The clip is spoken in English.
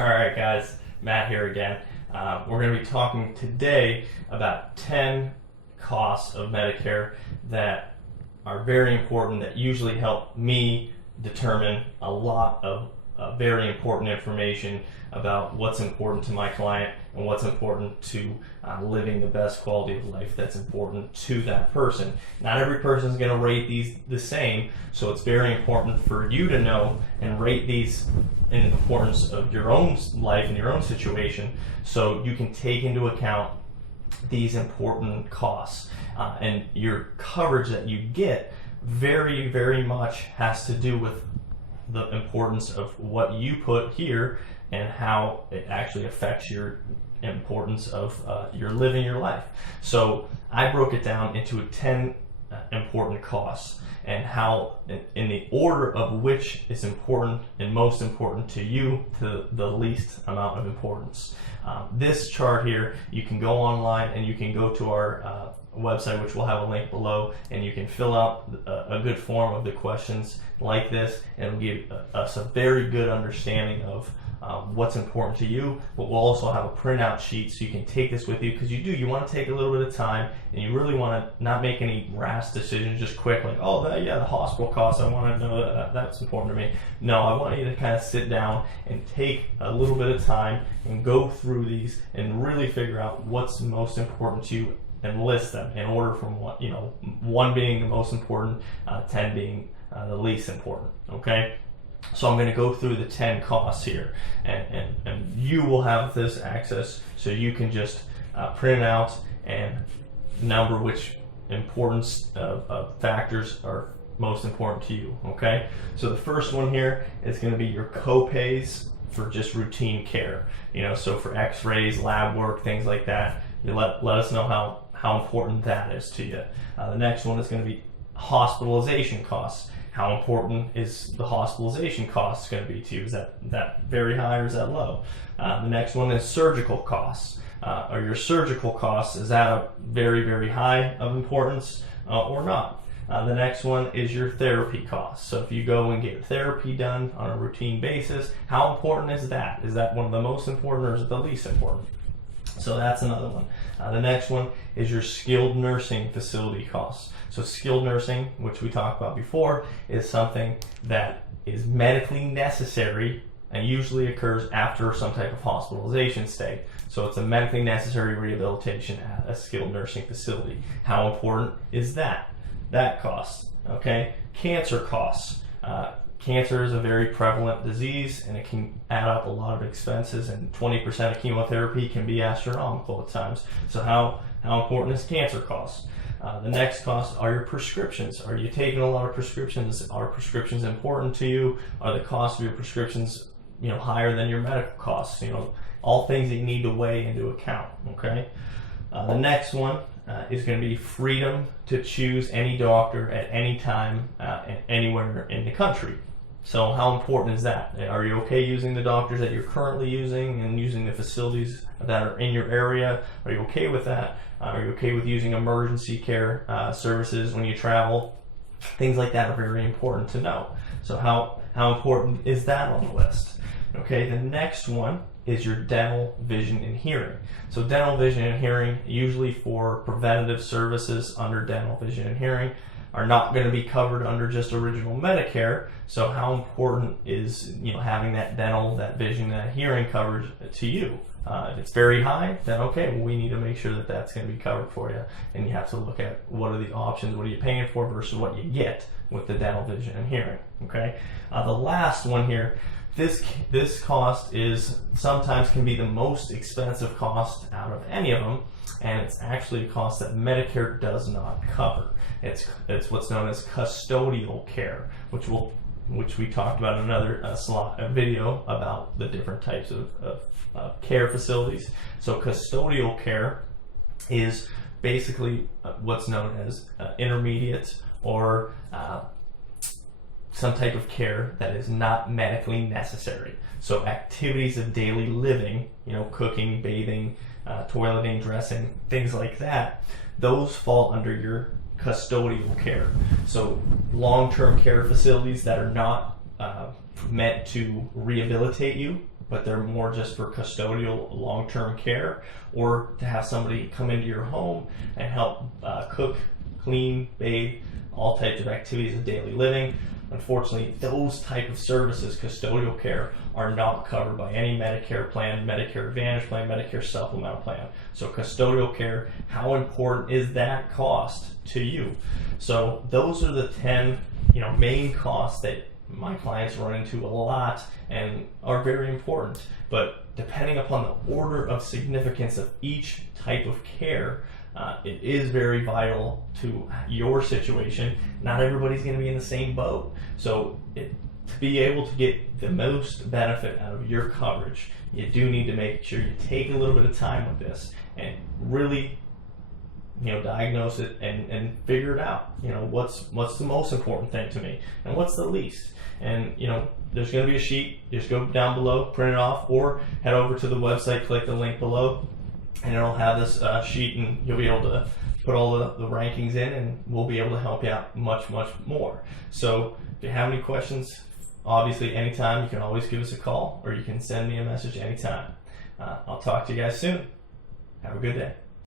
Alright guys, Matt here again. We're going to be talking today about 10 costs of Medicare that are very important, that usually help me determine a lot of very important information about what's important to my client and what's important to living the best quality of life that's important to that person. Not every person is going to rate these the same, so it's very important for you to know and rate these in the importance of your own life and your own situation, so you can take into account these important costs. And your coverage that you get very, very much has to do with the importance of what you put here and how it actually affects your importance of your living your life. So I broke it down into 10 important costs, and how in the order of which is important and most important to you to the least amount of importance. This chart here, you can go online and you can go to our website, which we'll have a link below, and you can fill out a good form of the questions like this, and it'll give us a very good understanding of what's important to you. But we'll also have a printout sheet so you can take this with you, because you want to take a little bit of time and you really want to not make any rash decisions just quick, like, oh yeah, the hospital costs, I want to know that's important to me. No, I want you to kind of sit down and take a little bit of time and go through these and really figure out what's most important to you and list them in order from one being the most important, 10 being the least important. Okay, so I'm going to go through the 10 costs here, and you will have this access, so you can just print it out and number which importance of factors are most important to you. Okay, so the first one here is going to be your co-pays for just routine care. So for x-rays, lab work, things like that, you let us know how important that is to you. The next one is going to be hospitalization costs. How important is the hospitalization costs going to be to you? Is that very high or is that low? The next one is surgical costs. Are your surgical costs, is that a very, very high of importance or not? The next one is your therapy costs. So if you go and get therapy done on a routine basis, how important is that? Is that one of the most important or is it the least important? So that's another one. The next one is your skilled nursing facility costs. So skilled nursing, which we talked about before, is something that is medically necessary and usually occurs after some type of hospitalization stay. So it's a medically necessary rehabilitation at a skilled nursing facility. How important is that? That cost. Okay, cancer costs. Cancer is a very prevalent disease, and it can add up a lot of expenses, and 20% of chemotherapy can be astronomical at times. So how important is cancer costs? The next cost are your prescriptions. Are you taking a lot of prescriptions? Are prescriptions important to you? Are the costs of your prescriptions higher than your medical costs? All things that you need to weigh into account. Okay. The next one is going to be freedom to choose any doctor at any time, anywhere in the country. So how important is that? Are you okay using the doctors that you're currently using and using the facilities that are in your area? Are you okay with that? Are you okay with using emergency care services when you travel? Things like that are very important to know. So how important is that on the list? Okay, the next one is your dental, vision, and hearing. So dental, vision, and hearing, usually for preventative services under dental, vision, and hearing, are not going to be covered under just original Medicare. So how important is having that dental, that vision, that hearing coverage to you? If it's very high, then okay, well, we need to make sure that that's going to be covered for you, and you have to look at what are the options, what are you paying for versus what you get with the dental, vision, and hearing. Okay, the last one here. This cost is sometimes can be the most expensive cost out of any of them, and it's actually a cost that Medicare does not cover. It's what's known as custodial care, which we talked about in another video about the different types of care facilities. So custodial care is basically what's known as intermediate or some type of care that is not medically necessary. So activities of daily living, cooking, bathing, toileting, dressing, things like that, those fall under your custodial care. So long-term care facilities that are not meant to rehabilitate you, but they're more just for custodial long-term care, or to have somebody come into your home and help cook, clean, bathe, all types of activities of daily living. Unfortunately, those type of services, custodial care, are not covered by any Medicare plan, Medicare Advantage plan, Medicare supplemental plan. So custodial care, how important is that cost to you? So those are the 10 main costs that my clients run into a lot and are very important. But depending upon the order of significance of each type of care, it is very vital to your situation. Not everybody's going to be in the same boat. So to be able to get the most benefit out of your coverage, you do need to make sure you take a little bit of time with this and really diagnose it and figure it out. What's the most important thing to me and what's the least. And there's going to be a sheet. Just go down below, print it off, or head over to the website, click the link below, and it'll have this sheet, and you'll be able to put all the rankings in, and we'll be able to help you out much more. So if you have any questions, obviously anytime, you can always give us a call, or you can send me a message anytime. I'll talk to you guys soon. Have a good day.